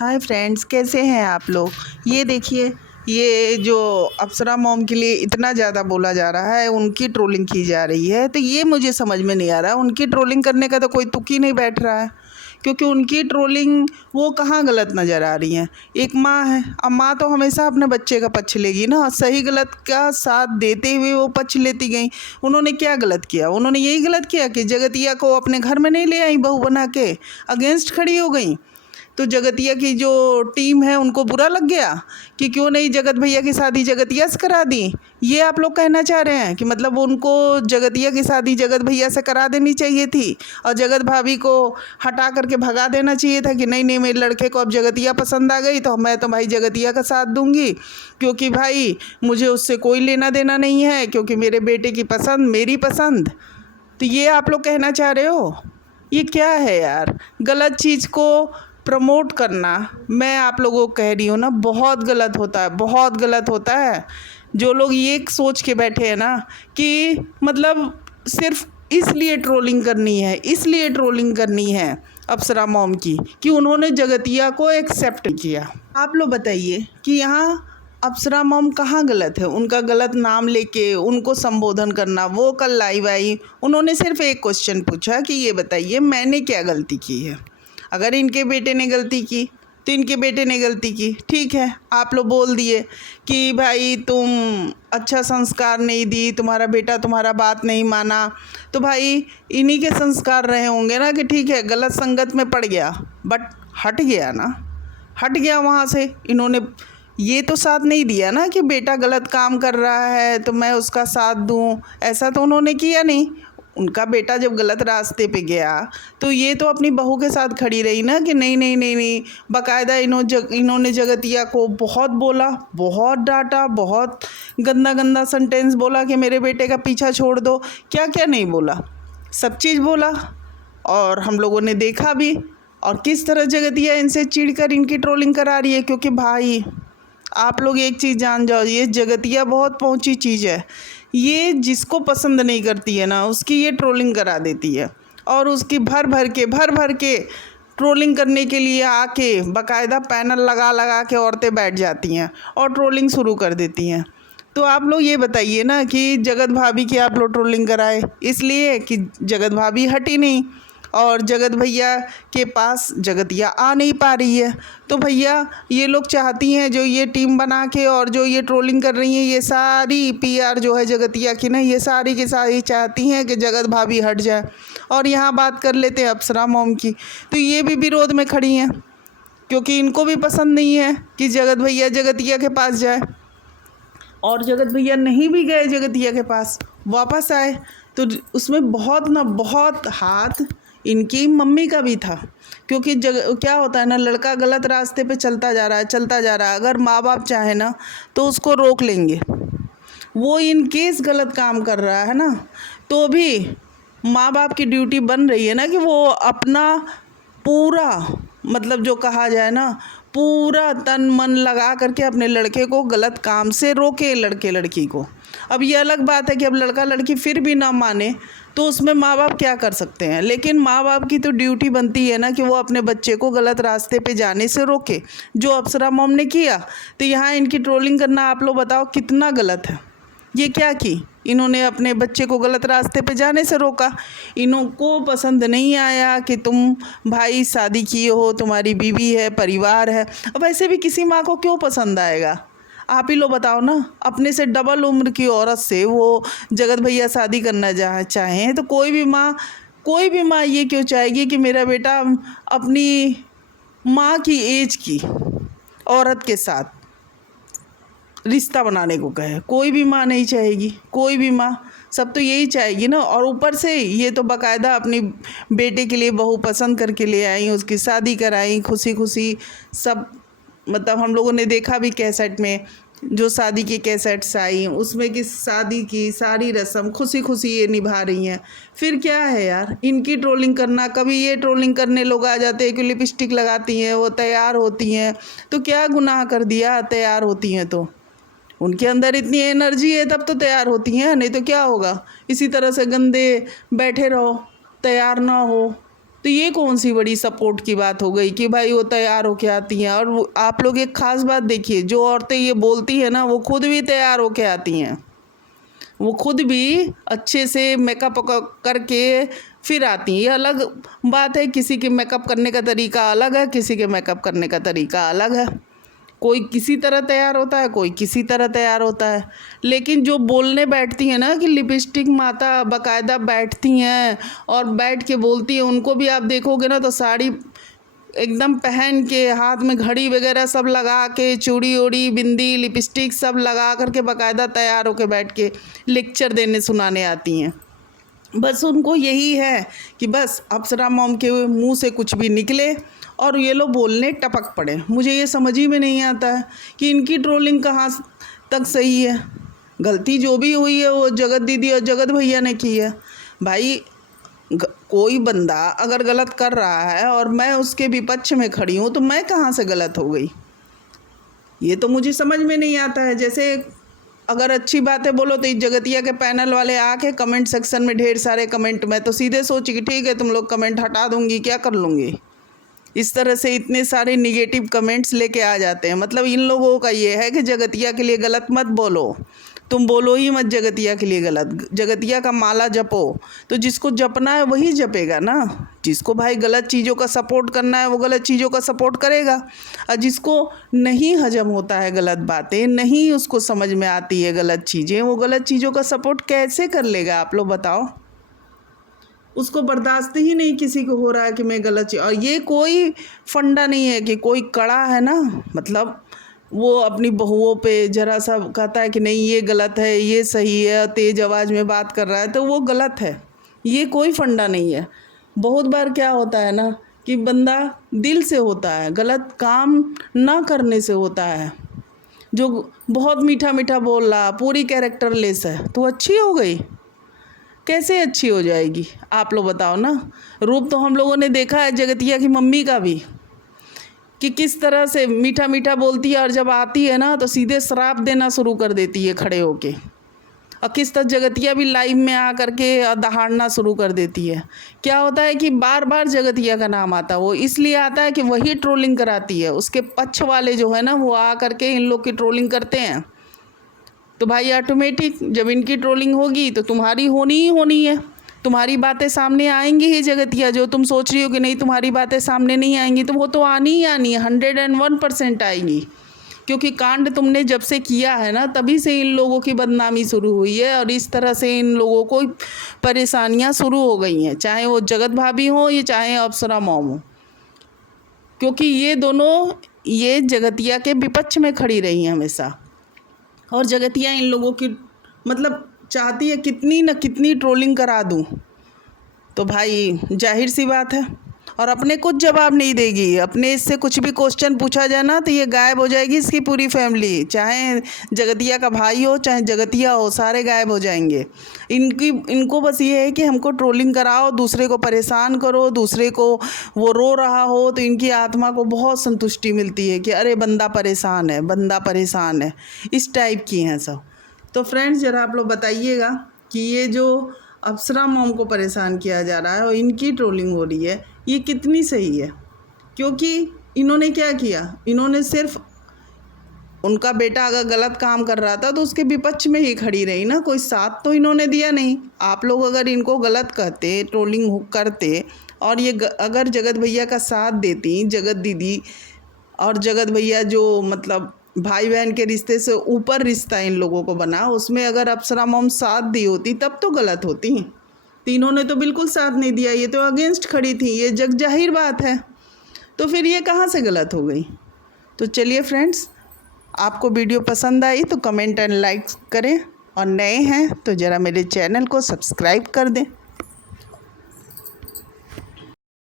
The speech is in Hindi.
हाय फ्रेंड्स, कैसे हैं आप लोग। ये देखिए, ये जो अप्सरा मॉम के लिए इतना ज़्यादा बोला जा रहा है, उनकी ट्रोलिंग की जा रही है, तो ये मुझे समझ में नहीं आ रहा। उनकी ट्रोलिंग करने का तो कोई तुक ही नहीं बैठ रहा है, क्योंकि उनकी ट्रोलिंग वो कहाँ गलत नज़र आ रही हैं। एक माँ है, अब माँ तो हमेशा अपने बच्चे का पक्ष लेगी ना, सही गलत का साथ देते हुए वो पक्ष लेती गई। उन्होंने क्या गलत किया? उन्होंने यही गलत किया कि जगतिया को अपने घर में नहीं ले आई, बहू बना के अगेंस्ट खड़ी हो गई। तो जगतिया की जो टीम है उनको बुरा लग गया कि क्यों नहीं जगत भैया की शादी जगतिया से करा दी। ये आप लोग कहना चाह रहे हैं कि मतलब उनको जगतिया की शादी जगत भैया से करा देनी चाहिए थी और जगत भाभी को हटा करके भगा देना चाहिए था कि नहीं नहीं, मेरे लड़के को अब जगतिया पसंद आ गई तो मैं तो भाई जगतिया का साथ दूंगी, क्योंकि भाई मुझे उससे कोई लेना देना नहीं है, क्योंकि मेरे बेटे की पसंद मेरी पसंद। तो ये आप लोग कहना चाह रहे हो? ये क्या है यार? गलत चीज़ को प्रमोट करना, मैं आप लोगों को कह रही हूँ ना, बहुत गलत होता है, बहुत गलत होता है। जो लोग ये सोच के बैठे हैं ना कि मतलब सिर्फ इसलिए ट्रोलिंग करनी है, इसलिए ट्रोलिंग करनी है अप्सरा मॉम की कि उन्होंने जगतिया को एक्सेप्ट किया। आप लोग बताइए कि यहाँ अप्सरा मॉम कहाँ गलत है? उनका गलत नाम लेके उनको संबोधन करना। वो कल लाइव आई, उन्होंने सिर्फ एक क्वेश्चन पूछा कि ये बताइए मैंने क्या गलती की है। अगर इनके बेटे ने गलती की तो इनके बेटे ने गलती की, ठीक है। आप लोग बोल दिए कि भाई तुम अच्छा संस्कार नहीं दी, तुम्हारा बेटा तुम्हारा बात नहीं माना, तो भाई इन्हीं के संस्कार रहे होंगे ना कि ठीक है गलत संगत में पड़ गया, बट हट गया ना, हट गया वहाँ से। इन्होंने ये तो साथ नहीं दिया ना कि बेटा गलत काम कर रहा है तो मैं उसका साथ दूँ, ऐसा तो उन्होंने किया नहीं। उनका बेटा जब गलत रास्ते पे गया तो ये तो अपनी बहू के साथ खड़ी रही ना कि नहीं नहीं नहीं नहीं। बाकायदा इन्होंने जगतिया को बहुत बोला, बहुत डांटा, बहुत गंदा गंदा सेंटेंस बोला कि मेरे बेटे का पीछा छोड़ दो। क्या क्या नहीं बोला, सब चीज़ बोला और हम लोगों ने देखा भी। और किस तरह जगतिया इनसे चिढ़कर इनकी ट्रोलिंग करा रही है, क्योंकि भाई आप लोग एक चीज़ जान जाओ, ये जगतिया बहुत पहुंची चीज़ है। ये जिसको पसंद नहीं करती है ना उसकी ये ट्रोलिंग करा देती है, और उसकी भर भर के ट्रोलिंग करने के लिए आके बाकायदा पैनल लगा लगा के औरतें बैठ जाती हैं और ट्रोलिंग शुरू कर देती हैं। तो आप लोग ये बताइए ना कि जगत भाभी की आप लोग ट्रोलिंग कराए इसलिए कि जगत भाभी हटी नहीं और जगत भैया के पास जगतिया आ नहीं पा रही है। तो भैया ये लोग चाहती हैं, जो ये टीम बना के और जो ये ट्रोलिंग कर रही हैं, ये सारी पीआर जो है जगतिया की ना, ये सारी की सारी चाहती हैं कि जगत भाभी हट जाए। और यहाँ बात कर लेते हैं अप्सरा मॉम की, तो ये भी विरोध में खड़ी हैं, क्योंकि इनको भी पसंद नहीं है कि जगत भैया जगतिया के पास जाए। और जगत भैया नहीं भी गए जगतिया के पास, वापस आए, तो उसमें बहुत हाथ इनकी मम्मी का भी था। क्योंकि क्या होता है ना, लड़का गलत रास्ते पे चलता जा रहा है, अगर माँ बाप चाहे ना तो उसको रोक लेंगे। वो इन केस गलत काम कर रहा है ना, तो भी माँ बाप की ड्यूटी बन रही है ना कि वो अपना पूरा, मतलब जो कहा जाए ना, पूरा तन मन लगा करके अपने लड़के को गलत काम से रोके, लड़के लड़की को। अब ये अलग बात है कि अब लड़का लड़की फिर भी ना माने तो उसमें माँ बाप क्या कर सकते हैं, लेकिन माँ बाप की तो ड्यूटी बनती है ना कि वो अपने बच्चे को गलत रास्ते पे जाने से रोके, जो अप्सरा मॉम ने किया। तो यहाँ इनकी ट्रोलिंग करना आप लोग बताओ कितना गलत है। ये क्या की इन्होंने अपने बच्चे को गलत रास्ते पे जाने से रोका। इनको पसंद नहीं आया कि तुम भाई शादी किए हो, तुम्हारी बीवी है, परिवार है। अब ऐसे भी किसी माँ को क्यों पसंद आएगा? आप ही लोग बताओ ना। अपने से डबल उम्र की औरत से वो जगत भैया शादी करना चाहें तो कोई भी माँ ये क्यों चाहेगी कि मेरा बेटा अपनी माँ की एज की औरत के साथ रिश्ता बनाने को कहे? कोई भी माँ नहीं चाहेगी, कोई भी माँ, सब तो यही चाहेगी ना। और ऊपर से ये तो बाकायदा अपनी बेटे के लिए बहू पसंद करके ले आई, उसकी शादी कराई खुशी खुशी सब। मतलब हम लोगों ने देखा भी कैसेट में, जो शादी की कैसेट्स आई उसमें कि शादी की सारी रस्म खुशी खुशी ये निभा रही हैं। फिर क्या है यार इनकी ट्रोलिंग करना? कभी ये ट्रोलिंग करने लोग आ जाते हैं कि लिपस्टिक लगाती हैं, वो तैयार होती हैं, तो क्या गुनाह कर दिया? तैयार होती हैं तो उनके अंदर इतनी एनर्जी है तब तो तैयार होती हैं, नहीं तो क्या होगा? इसी तरह से गंदे बैठे रहो, तैयार ना हो, तो ये कौन सी बड़ी सपोर्ट की बात हो गई कि भाई वो तैयार होके आती हैं। और आप लोग एक ख़ास बात देखिए, जो औरतें ये बोलती हैं ना वो खुद भी तैयार होके आती हैं, वो खुद भी अच्छे से मेकअप करके फिर आती हैं। ये अलग बात है, किसी के मेकअप करने का तरीका अलग है, किसी के मेकअप करने का तरीका अलग है। कोई किसी तरह तैयार होता है, कोई किसी तरह तैयार होता है। लेकिन जो बोलने बैठती हैं ना कि लिपस्टिक माता बाकायदा बैठती हैं और बैठ के बोलती हैं, उनको भी आप देखोगे ना तो साड़ी एकदम पहन के, हाथ में घड़ी वगैरह सब लगा के, चूड़ी ओड़ी बिंदी लिपस्टिक सब लगा करके बाकायदा तैयार होके बैठ के लेक्चर देने सुनाने आती हैं। बस उनको यही है कि बस अप्सरा मॉम के मुंह से कुछ भी निकले और ये लोग बोलने टपक पड़े। मुझे ये समझ ही में नहीं आता है कि इनकी ट्रोलिंग कहाँ तक सही है। गलती जो भी हुई है वो जगत दीदी और जगत भैया ने की है। भाई कोई बंदा अगर गलत कर रहा है और मैं उसके विपक्ष में खड़ी हूँ तो मैं कहाँ से गलत हो गई, ये तो मुझे समझ में नहीं आता है। जैसे अगर अच्छी बातें बोलो तो इस जगतिया के पैनल वाले आके कमेंट सेक्शन में ढेर सारे कमेंट, मैं तो सीधे सोची कि ठीक है तुम लोग कमेंट हटा दूंगी, क्या कर लूँगी। इस तरह से इतने सारे निगेटिव कमेंट्स लेके आ जाते हैं। मतलब इन लोगों का ये है कि जगतिया के लिए गलत मत बोलो, तुम बोलो ही मत जगतिया के लिए गलत। जगतिया का माला जपो, तो जिसको जपना है वही जपेगा ना। जिसको भाई गलत चीज़ों का सपोर्ट करना है वो गलत चीज़ों का सपोर्ट करेगा, और जिसको नहीं हजम होता है गलत बातें, नहीं उसको समझ में आती है गलत चीज़ें, वो गलत चीज़ों का सपोर्ट कैसे कर लेगा आप लोग बताओ। उसको बर्दाश्त ही नहीं किसी को हो रहा है कि मैं गलत और ये कोई फंडा नहीं है कि कोई कड़ा है ना, मतलब वो अपनी बहुओं पे ज़रा सा कहता है कि नहीं ये गलत है ये सही है, तेज़ आवाज़ में बात कर रहा है तो वो गलत है, ये कोई फंडा नहीं है। बहुत बार क्या होता है ना कि बंदा दिल से होता है, गलत काम ना करने से होता है। जो बहुत मीठा मीठा बोल रहा, पूरी कैरेक्टर लेस है, तो अच्छी हो गई, कैसे अच्छी हो जाएगी आप लोग बताओ ना। रूप तो हम लोगों ने देखा है जगतिया की मम्मी का भी, कि किस तरह से मीठा मीठा बोलती है और जब आती है ना तो सीधे श्राप देना शुरू कर देती है खड़े होके। और किस तरह जगतिया भी लाइव में आ करके दहाड़ना शुरू कर देती है। क्या होता है कि बार बार जगतिया का नाम आता है, वो इसलिए आता है कि वही ट्रोलिंग कराती है। उसके पक्ष वाले जो है ना वो आ करके इन लोग की ट्रोलिंग करते हैं, तो भाई ऑटोमेटिक जब इनकी ट्रोलिंग होगी तो तुम्हारी होनी ही होनी है। तुम्हारी बातें सामने आएंगी ही जगतिया, जो तुम सोच रही हो कि नहीं तुम्हारी बातें सामने नहीं आएंगी, तो वो तो आनी ही आनी है, 101% आएंगी। क्योंकि कांड तुमने जब से किया है ना तभी से इन लोगों की बदनामी शुरू हुई है और इस तरह से इन लोगों को परेशानियां शुरू हो गई हैं, चाहे वो जगत भाभी हो या चाहे अप्सरा मॉम हो। क्योंकि ये दोनों ये जगतिया के विपक्ष में खड़ी रही हैं हमेशा, और जगतिया इन लोगों की मतलब चाहती है कितनी न कितनी ट्रोलिंग करा दूं। तो भाई जाहिर सी बात है, और अपने कुछ जवाब नहीं देगी। अपने इससे कुछ भी क्वेश्चन पूछा जाए ना तो ये गायब हो जाएगी, इसकी पूरी फैमिली, चाहे जगतिया का भाई हो चाहे जगतिया हो, सारे गायब हो जाएंगे। इनको बस ये है कि हमको ट्रोलिंग कराओ, दूसरे को परेशान करो, दूसरे को वो रो रहा हो तो इनकी आत्मा को बहुत संतुष्टि मिलती है कि अरे बंदा परेशान है, बंदा परेशान है, इस टाइप की हैं सब। तो फ्रेंड्स ज़रा आप लोग बताइएगा कि ये जो अप्सरा मॉम को परेशान किया जा रहा है और इनकी ट्रोलिंग हो रही है ये कितनी सही है। क्योंकि इन्होंने क्या किया, इन्होंने सिर्फ उनका बेटा अगर गलत काम कर रहा था तो उसके विपक्ष में ही खड़ी रही ना, कोई साथ तो इन्होंने दिया नहीं। आप लोग अगर इनको गलत कहते, ट्रोलिंग करते और ये अगर जगत भैया का साथ देती, जगत दीदी और जगत भैया जो मतलब भाई बहन के रिश्ते से ऊपर रिश्ता इन लोगों को बना, उसमें अगर अप्सरा मॉम साथ दी होती तब तो गलत होती। तीनों ने तो बिल्कुल साथ नहीं दिया, ये तो अगेंस्ट खड़ी थी, ये जग जाहिर बात है, तो फिर ये कहाँ से गलत हो गई। तो चलिए फ्रेंड्स, आपको वीडियो पसंद आई तो कमेंट एंड लाइक करें, और नए हैं तो ज़रा मेरे चैनल को सब्सक्राइब कर दें।